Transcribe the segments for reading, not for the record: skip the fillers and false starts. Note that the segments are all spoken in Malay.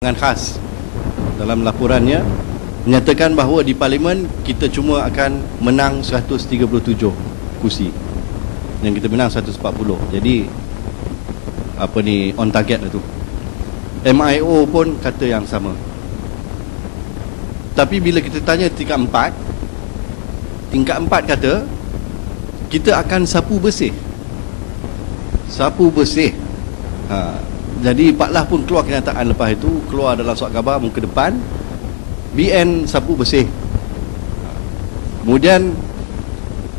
Dengan khas dalam laporannya menyatakan bahawa di Parlimen kita cuma akan menang 137 kursi yang kita menang 140. Jadi on target itu. MIO pun kata yang sama. Tapi bila kita tanya tingkat 4 kata kita akan sapu bersih. Jadi Pak Lah pun keluar kenyataan lepas itu, keluar dalam surat khabar muka depan, BN sapu bersih. Kemudian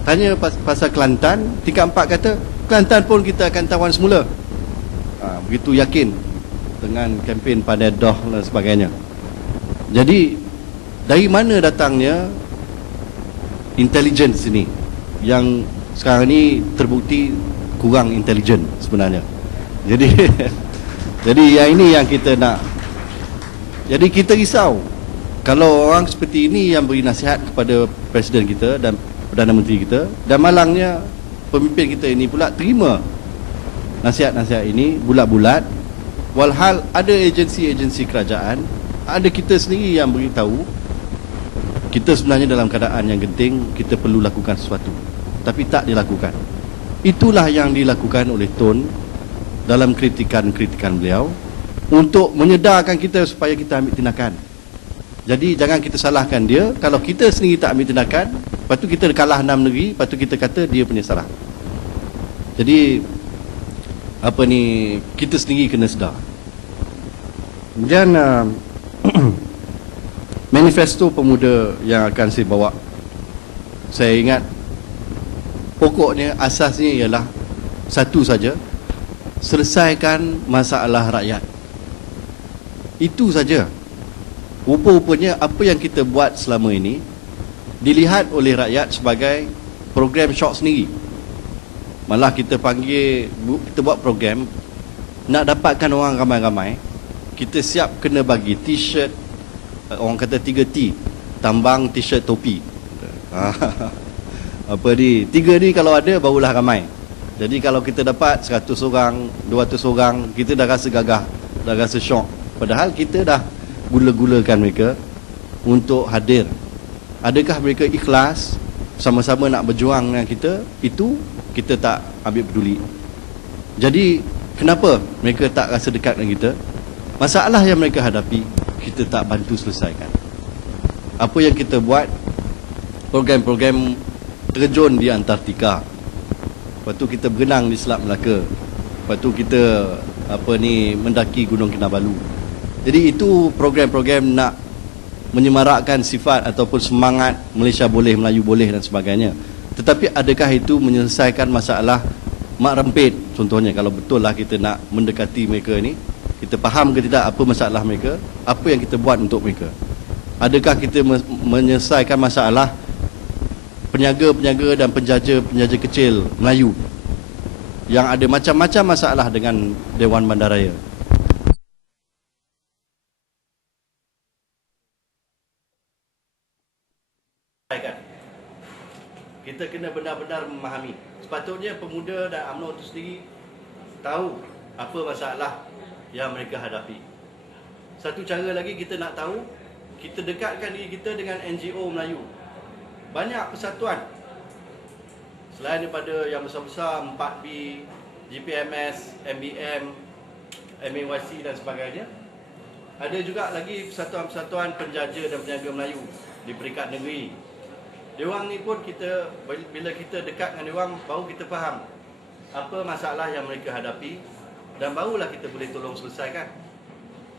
tanya pasal Kelantan, tingkat 4 kata Kelantan pun kita akan tawan semula. Begitu yakin dengan kempen Pandai Doh dan sebagainya. Jadi dari mana datangnya intelligence ini yang sekarang ini terbukti kurang intelijen sebenarnya. Jadi yang ini yang kita nak. Jadi kita risau kalau orang seperti ini yang beri nasihat kepada Presiden kita dan Perdana Menteri kita, dan malangnya pemimpin kita ini pula terima nasihat-nasihat ini bulat-bulat, walhal ada agensi-agensi kerajaan, ada kita sendiri yang beritahu kita sebenarnya dalam keadaan yang genting, kita perlu lakukan sesuatu, tapi tak dilakukan. Itulah yang dilakukan oleh Tun dalam kritikan-kritikan beliau untuk menyedarkan kita supaya kita ambil tindakan. Jadi jangan kita salahkan dia. Kalau kita sendiri tak ambil tindakan, lepas tu kita kalah 6 negeri, lepas tu kita kata dia punya salah. Jadi kita sendiri kena sedar. Kemudian manifesto pemuda yang akan saya bawa, saya ingat pokoknya, asasnya ialah satu saja: selesaikan masalah rakyat. Itu saja. Rupa-rupanya apa yang kita buat selama ini dilihat oleh rakyat sebagai program syok sendiri. Malah kita buat program nak dapatkan orang ramai-ramai, kita siap kena bagi t-shirt, orang kata 3T, tambang, t-shirt, topi. 3 ni kalau ada barulah ramai. Jadi kalau kita dapat 100 orang, 200 orang, kita dah rasa gagah, dah rasa syok. Padahal kita dah gula-gulakan mereka untuk hadir. Adakah mereka ikhlas sama-sama nak berjuang dengan kita? Itu kita tak ambil peduli. Jadi kenapa mereka tak rasa dekat dengan kita? Masalah yang mereka hadapi, kita tak bantu selesaikan. Apa yang kita buat, program-program terjun di Antartika, lepas tu kita berenang di Selat Melaka, lepas tu kita mendaki Gunung Kinabalu. Jadi itu program-program nak menyemarakkan sifat ataupun semangat Malaysia boleh, Melayu boleh dan sebagainya. Tetapi adakah itu menyelesaikan masalah mak rempit? Contohnya kalau betul lah kita nak mendekati mereka ni, kita faham ke tidak apa masalah mereka, apa yang kita buat untuk mereka? Adakah kita menyelesaikan masalah peniaga-peniaga dan penjaja-penjaja kecil Melayu yang ada macam-macam masalah dengan Dewan Bandaraya? Kita kena benar-benar memahami. Sepatutnya pemuda dan UMNO itu sendiri tahu apa masalah yang mereka hadapi. Satu cara lagi kita nak tahu, kita dekatkan diri kita dengan NGO Melayu. Banyak persatuan selain daripada yang besar-besar, 4B, GPMS, MBM, MAYC dan sebagainya. Ada juga lagi persatuan-persatuan penjaja dan peniaga Melayu di peringkat negeri. Diorang ni pun bila kita dekat dengan diorang, baru kita faham apa masalah yang mereka hadapi dan barulah kita boleh tolong selesaikan.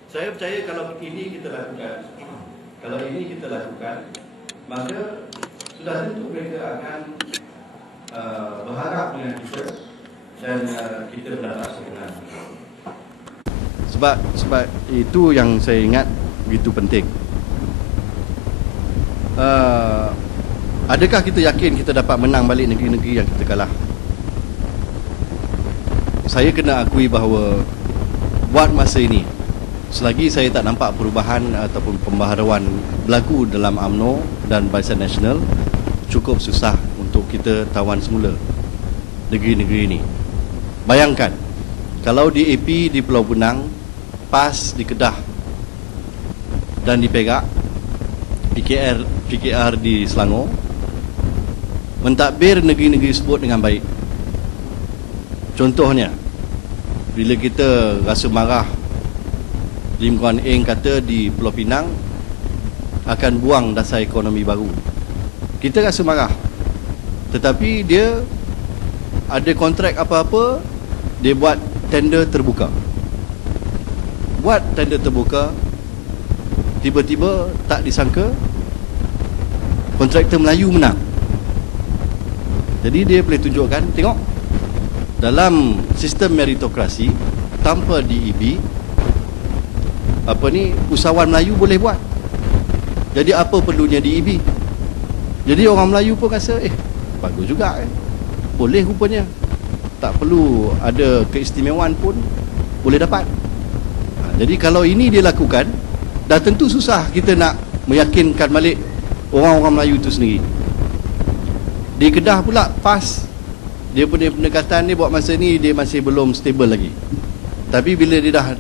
Saya percaya kalau ini kita lakukan, maka sudah tentu mereka akan berharap dengan kita dan kita mendapat sokongan. Sebab itu yang saya ingat begitu penting. Adakah kita yakin kita dapat menang balik negeri-negeri yang kita kalah? Saya kena akui bahawa buat masa ini, selagi saya tak nampak perubahan ataupun pembaharuan berlaku dalam UMNO dan Barisan Nasional, cukup susah untuk kita tawan semula negeri-negeri ini. Bayangkan kalau di AP di Pulau Pinang, PAS di Kedah, dan di Perak, PKR di Selangor, mentadbir negeri-negeri sebut dengan baik. Contohnya, bila kita rasa marah, Lim Kuan Eng kata di Pulau Pinang akan buang dasar ekonomi baru. Kita rasa marah, tetapi dia ada kontrak apa-apa, dia buat tender terbuka. Buat tender terbuka, tiba-tiba tak disangka kontraktor Melayu menang. Jadi dia boleh tunjukkan, tengok, dalam sistem meritokrasi tanpa DEB, usahawan Melayu boleh buat. Jadi apa perlunya DEB? Jadi orang Melayu pun rasa bagus juga, boleh rupanya, tak perlu ada keistimewaan pun boleh dapat. Jadi kalau ini dia lakukan, dah tentu susah kita nak meyakinkan balik orang-orang Melayu itu sendiri. Di Kedah pula PAS, dia punya pendekatan ni buat masa ni dia masih belum stable lagi. Tapi bila dia dah